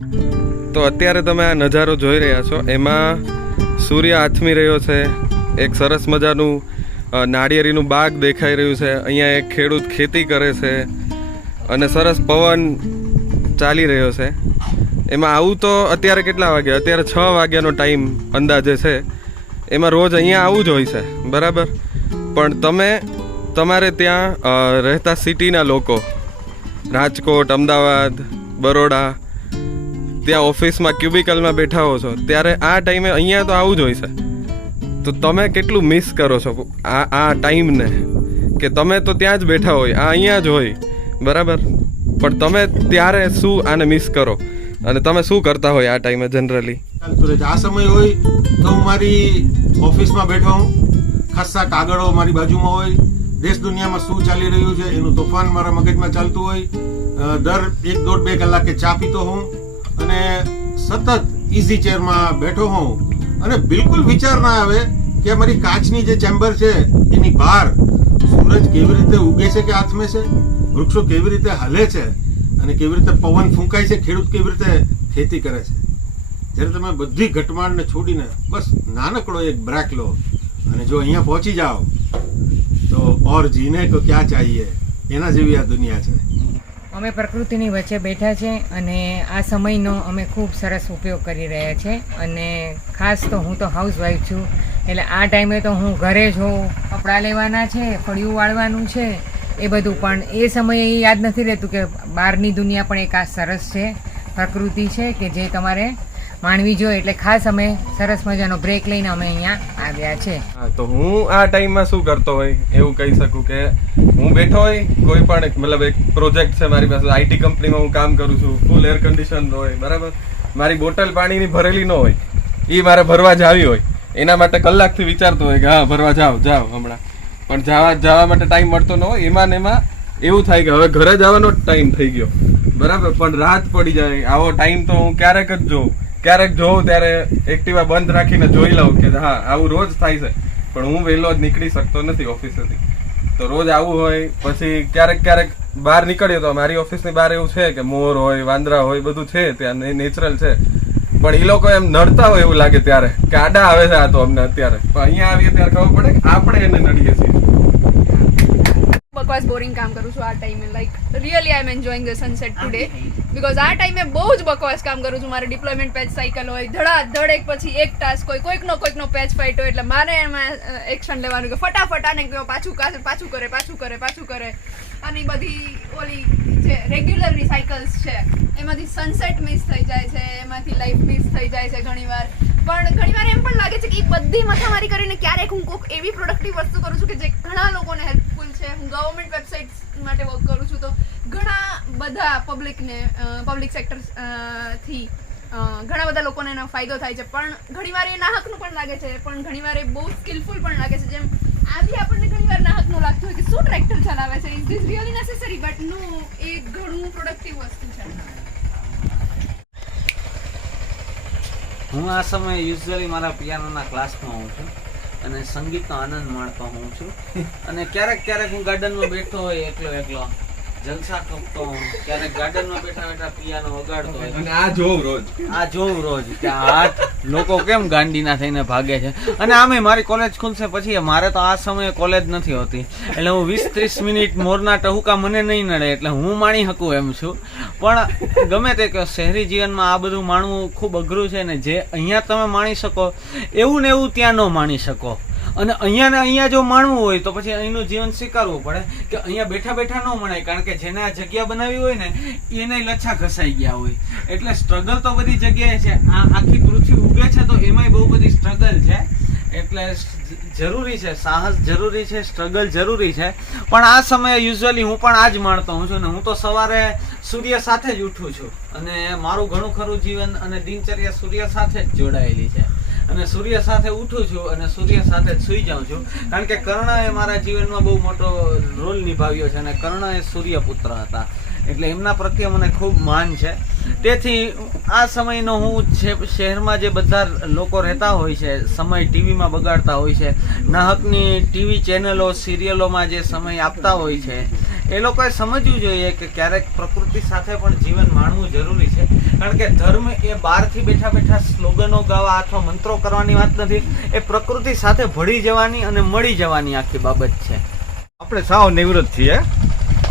તો અત્યારે તમે આ નજારો જોઈ રહ્યા છો, એમાં સૂર્ય આથમી રહ્યો છે, એક સરસ મજાનું નાળિયેરીનું બાગ દેખાઈ રહ્યું છે, અહીંયા એક ખેડૂત ખેતી કરે છે અને સરસ પવન ચાલી રહ્યો છે. એમાં આવું તો અત્યારે કેટલા વાગે? અત્યારે 6 વાગ્યાનો ટાઈમ અંદાજે છે. એમાં રોજ અહીંયા આવું જ હોય છે, બરાબર. પણ તમારે ત્યાં રહેતા સિટીના લોકો, રાજકોટ, અમદાવાદ, બરોડા, ત્યાં ઓફિસમાં ક્યુબિકલમાં બેઠા હો છો, ત્યારે આ ટાઈમે અહીંયા તો આવું જ હોય છે. તો તમે કેટલું મિસ કરો છો આ ટાઈમને, કે તમે તો ત્યાં જ બેઠા હોય, આ અહીંયા જ હોય, બરાબર. પણ તમે ત્યારે શું આને મિસ કરો અને તમે શું કરતા હોય આ ટાઈમે જનરલી? આ સમય હોય તો હું મારી ઓફિસમાં બેઠો હું, ખાસા કાગળો મારી બાજુમાં હોય, દેશ દુનિયામાં શું ચાલી રહ્યું છે એનું તોફાન મારા મગજમાં ચાલતું હોય. દર 1-1.5-2 કલાકે ચા પીતો હું અને સતત ઇઝી ચેરમાં બેઠો હોઉં અને બિલકુલ વિચાર ના આવે કે મારી કાચની જે ચેમ્બર છે એની બહાર સૂરજ કેવી રીતે ઉગે છે કે આથમે છે, વૃક્ષો કેવી રીતે હલે છે અને કેવી રીતે પવન ફૂંકાય છે, ખેડૂત કેવી રીતે ખેતી કરે છે. જ્યારે તમે બધી ઘટમાળને છોડીને બસ નાનકડો એક બ્રેક લો અને જો અહીંયા પહોંચી જાઓ તો ઓર જીને તો ક્યાં ચાહીએ, એના જેવી આ દુનિયા છે. અમે પ્રકૃતિની વચ્ચે બેઠા છે અને આ સમયનો અમે ખૂબ સરસ ઉપયોગ કરી રહ્યા છે. અને ખાસ તો હું તો હાઉસવાઈફ છું, એટલે આ ટાઈમે તો હું ઘરે જ હોઉં, કપડાં લેવાના છે, ફળિયું વાળવાનું છે, એ બધું. પણ એ સમયે એ યાદ નથી રહેતું કે બહારની દુનિયા પણ એક આ સરસ છે, પ્રકૃતિ છે કે જે તમારે માણવી જોઈએ. એટલે ખાસ અમે સરસ મજાનો બ્રેક લઈને અમે અહીંયા આવ્યા છે. તો હું આ ટાઈમમાં શું કરતો હોય એવું કહી શકું કે હું બેઠો હોય, કોઈ પણ મતલબ એક પ્રોજેક્ટ છે મારી પાસે, આઈટી કંપનીમાં હું કામ કરું છું, ફૂલ એર કન્ડિશન હોય, બરાબર. મારી બોટલ પાણીની ભરેલી ન હોય, એ મારે ભરવા જાવી હોય, એના માટે કલાકથી વિચારતો હોય કે હા ભરવા જાઓ હમણાં, પણ જવા માટે ટાઈમ મળતો ન હોય. એમાં ને એમાં એવું થાય કે હવે ઘરે જવાનો ટાઈમ થઈ ગયો, બરાબર. પણ રાત પડી જાય, આવો ટાઈમ તો હું ક્યારેક જ જોઉં ત્યારે એક્ટિવા બંધ રાખીને જોઈ લઉં કે હા આવું રોજ થાય છે. પણ હું વહેલો જ નીકળી શકતો નથી ઓફિસેથી, તો રોજ આવું હોય. પછી ક્યારેક બહાર નીકળ્યો તો મારી ઓફિસની બહાર એવું છે કે મોર હોય, વાંદરા હોય, બધું છે ત્યાં, નેચરલ છે. પણ એ લોકો એમ નડતા હોય એવું લાગે ત્યારે કે આડા આવે છે આ તો અમને અત્યારે. પણ અહીંયા આવીએ ત્યારે ખબર પડે કે આપણે એને નડીએ છીએ. બકવાસ બોરિંગ કામ કરું છું આ ટાઈમે. Like really I am enjoying the sunset today because આ ટાઈમે બહુ જ બકવાસ કામ કરું છું. મારે ડિપ્લોયમેન્ટ પેચ સાયકલ હોય, ધડાધડ એક પછી એક ટાસ્ક હોય, કોઈકનો પેચ ફાઇટ હોય, એટલે મારે એમાં એક્શન લેવાનું કે ફટાફટ આને પાછું કરે. અને બધી ઓલી જે રેગ્યુલરની સાયકલ્સ છે એમાંથી સનસેટ મિસ થઈ જાય છે, એમાંથી લાઈફ મિસ થઈ જાય છે ઘણીવાર. પણ ઘણીવાર એમ પણ લાગે છે કે એ બધી મથામારી કરીને ક્યારેક હું કોઈક એવી પ્રોડક્ટિવ વસ્તુ કરું છું કે જે ઘણા લોકોને હેલ્પફુલ છે. હું ગવર્મેન્ટ વેબસાઇટ્સ માટે વર્ક કરું છું, તો ઘણા બધા પબ્લિક સેક્ટર થી ઘણા બધા લોકોને એનો ફાયદો થાય છે. પણ ઘણીવાર એ નાહકનું પણ લાગે છે, પણ ઘણીવાર એ બહુ સ્કિલફુલ પણ લાગે છે. જેમ આજે આપણને ઘણીવાર નાહકનું લાગતું હોય કે શું ટ્રેક્ટર ચલાવે છે, is this really necessary, but no, એ ઘણું પ્રોડક્ટિવ વસ્તુ છે. હું આ સમયે યુઝ્યુઅલી મારા પિયાનોના ક્લાસમાં હોઉં છું અને સંગીતનો આનંદ માણતો હોઉં છું. અને ક્યારેક હું ગાર્ડનમાં બેઠો હોય એકલો જલસા કરતો હોઉં, ક્યારેક ગાર્ડનમાં બેઠા પિયાનો વગાડતો હોય અને આ જોઉં રોજ કે આ લોકો કેમ ગાંડીના થઈને ભાગે છે. અને આમે મારી કોલેજ ખુલશે પછી, મારે તો આ સમયે કોલેજ નથી હોતી, એટલે હું 20-30 મિનિટ મોરના ટહુકા મને નહીં નડે, એટલે હું માણી શકું એમ છું. પણ ગમે તે કે શહેરી જીવનમાં આ બધું માણવું ખૂબ અઘરું છે ને, જે અહીંયા તમે માણી શકો એવું ને એવું ત્યાં ન માણી શકો. અને અહીંયા જો માણવું હોય તો પછી અહીંનું જીવન સ્વીકારવું પડે કે અહીંયા બેઠા ન મણાય, કારણ કે જેને આ જગ્યા બનાવી હોય ને એને લચ્છા ઘસાઈ ગયા હોય. એટલે સ્ટ્રગલ તો બધી જગ્યાએ છે, આ આખી પૃથ્વી ઉગે છે તો એમાંય બહુ બધી સ્ટ્રગલ છે. એટલે જરૂરી છે, સાહસ જરૂરી છે, સ્ટ્રગલ જરૂરી છે. પણ આ સમયે યુઝ્યુઅલી હું પણ આ જ માણતો હોઉં છું ને હું તો સવારે સૂર્ય સાથે જ ઉઠું છું અને મારું ઘણું ખરું જીવન અને દિનચર્યા સૂર્ય સાથે જ જોડાયેલી છે. અને સૂર્ય સાથે ઉઠું છું અને સૂર્ય સાથે જ સૂઈ જાઉં છું, કારણ કે કર્ણએ મારા જીવનમાં બહુ મોટો રોલ નિભાવ્યો છે અને કર્ણ એ સૂર્યપુત્ર હતા, એટલે એમના પ્રત્યે મને ખૂબ માન છે. તેથી આ સમયનો હું શહેરમાં જે બધા લોકો રહેતા હોય છે, સમય ટીવીમાં બગાડતા હોય છે, નાહકની ટીવી ચેનલો સિરિયલોમાં જે સમય આપતા હોય છે એ લોકોએ સમજવું જોઈએ કે ક્યારેક પ્રકૃતિ સાથે પણ જીવન માણવું જરૂરી છે. કારણ કે ધર્મ એ બહારથી બેઠા બેઠા સ્લોગનો ગાવા અથવા મંત્રો કરવાની વાત નથી. એ પ્રકૃતિ સાથે ભળી જવાની અને મળી જવાની આખી બાબત છે. આપણે સાવ નિવૃત્ત છીએ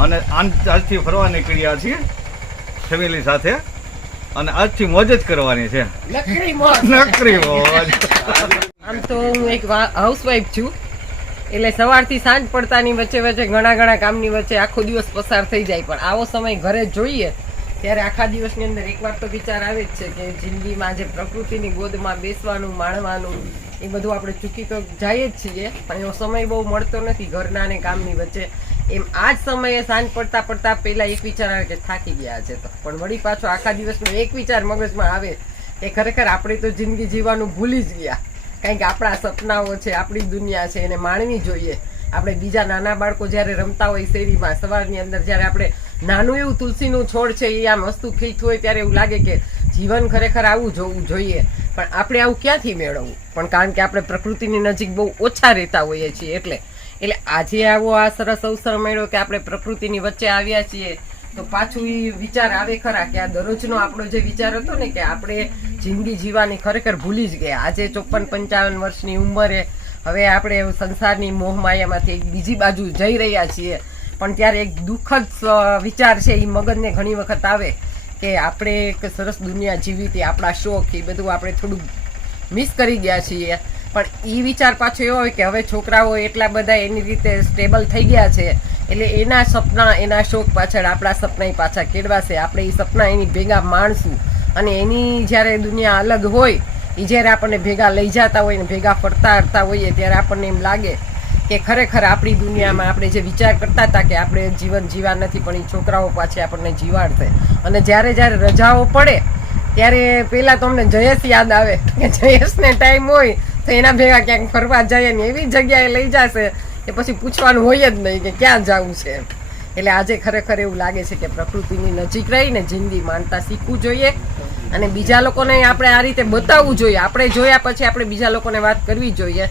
અને આજથી ફરવા નીકળ્યા છીએ ફેમિલી સાથે અને આજથી મોજ જ કરવાની છે. નકરી મોજ. આમ તો હું એક હાઉસવાઈફ છું, એટલે સવારથી સાંજ પડતાની વચ્ચે વચ્ચે ઘણા કામની વચ્ચે આખો દિવસ પસાર થઈ જાય. પણ આવો સમય ઘરે જોઈએ ત્યારે આખા દિવસની અંદર એકવાર તો વિચાર આવે જ છે કે જિંદગીમાં જે પ્રકૃતિની ગોદમાં બેસવાનું, માણવાનું, એ બધું આપણે ચૂકી તો જઈએ જ છીએ, પણ એવો સમય બહુ મળતો નથી ઘરના અને કામની વચ્ચે. એમ આ જ સમયે સાંજ પડતા પહેલા એક વિચાર આવે કે થાકી ગયા છે, તો પણ વળી પાછો આખા દિવસનો એક વિચાર મગજમાં આવે કે ખરેખર આપણે તો જિંદગી જીવવાનું ભૂલી જ ગયા. કારણ કે આપણા સપનાઓ છે, આપણી દુનિયા છે, એને માણવી જોઈએ. આપણે બીજા નાના બાળકો જ્યારે રમતા હોય શેરીમાં સવારની અંદર, જ્યારે આપણે નાનું એવું તુલસીનું છોડ છે એ આમ વસ્તુ ખીલતું હોય ત્યારે એવું લાગે કે જીવન ખરેખર આવું જોવું જોઈએ. પણ આપણે આવું ક્યાંથી મેળવવું? પણ કારણ કે આપણે પ્રકૃતિની નજીક બહુ ઓછા રહેતા હોઈએ છીએ. એટલે આજે આવો આ સરસ અવસર મળ્યો કે આપણે પ્રકૃતિની વચ્ચે આવ્યા છીએ, તો પાછું એ વિચાર આવે ખરા કે આ દરરોજનો આપણો જે વિચાર હતો ને કે આપણે જિંદગી જીવવાની ખરેખર ભૂલી જ ગયા. આજે 54-55 વર્ષની ઉંમરે હવે આપણે સંસારની મોહમાયામાંથી એક બીજી બાજુ જઈ રહ્યા છીએ. પણ ત્યારે એક દુઃખદ વિચાર છે એ મગજને ઘણી વખત આવે કે આપણે એક સરસ દુનિયા જીવી હતી, આપણા શોખ એ બધું આપણે થોડું મિસ કરી ગયા છીએ. પણ એ વિચાર પાછો એવો હોય કે હવે છોકરાઓ એટલા બધા એની રીતે સ્ટેબલ થઈ ગયા છે, એટલે એના સપના, એના શોખ પાછળ આપણા સપના પાછા કેળવાશે. આપણે એ સપના એની ભેગા માણશું અને એની જ્યારે દુનિયા અલગ હોય એ જ્યારે આપણને ભેગા લઈ જતા હોય ને ભેગા ફરતા હરતા હોઈએ ત્યારે આપણને એમ લાગે કે ખરેખર આપણી દુનિયામાં આપણે જે વિચાર કરતા હતા કે આપણે જીવન જીવા નથી, પણ એ છોકરાઓ પાછી આપણને જીવાડશે. અને જ્યારે રજાઓ પડે ત્યારે પહેલાં તો અમને જયેશ યાદ આવે કે જયેશને ટાઈમ હોય તો એના ભેગા ક્યાંક ફરવા જઈએ ને એવી જગ્યાએ લઈ જશે કે પછી પૂછવાનું હોય જ નહીં કે ક્યાં જવું છે. એટલે આજે ખરેખર એવું લાગે છે કે પ્રકૃતિની નજીક રહીને જિંદગી માણતા શીખવું જોઈએ અને બીજા લોકોને આપણે આ રીતે બતાવવું જોઈએ. આપણે જોયા પછી આપણે બીજા લોકોને વાત કરવી જોઈએ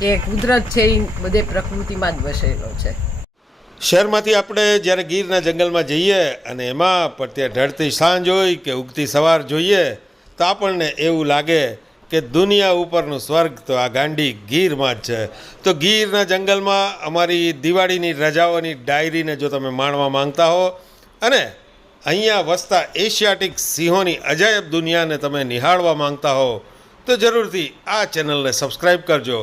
કે કુદરત છે એ બધે પ્રકૃતિમાં જ વસેલો છે. શહેરમાંથી આપણે જ્યારે ગીરના જંગલમાં જઈએ અને એમાં પણ ત્યાં ઢળતી સાંજ હોય કે ઉગતી સવાર જોઈએ તો આપણને એવું લાગે કે દુનિયા ઉપરનું સ્વર્ગ તો આ ગાંડી ગીરમાં જ છે. તો ગીરના જંગલમાં અમારી દિવાળીની રજાઓની ડાયરીને જો તમે માણવા માંગતા હો અને અહીંયા વસતા એશિયાટિક સિંહોની અજાયબ દુનિયાને તમે નિહાળવા માંગતા હો તો જરૂરથી આ ચેનલને સબસ્ક્રાઈબ કરજો.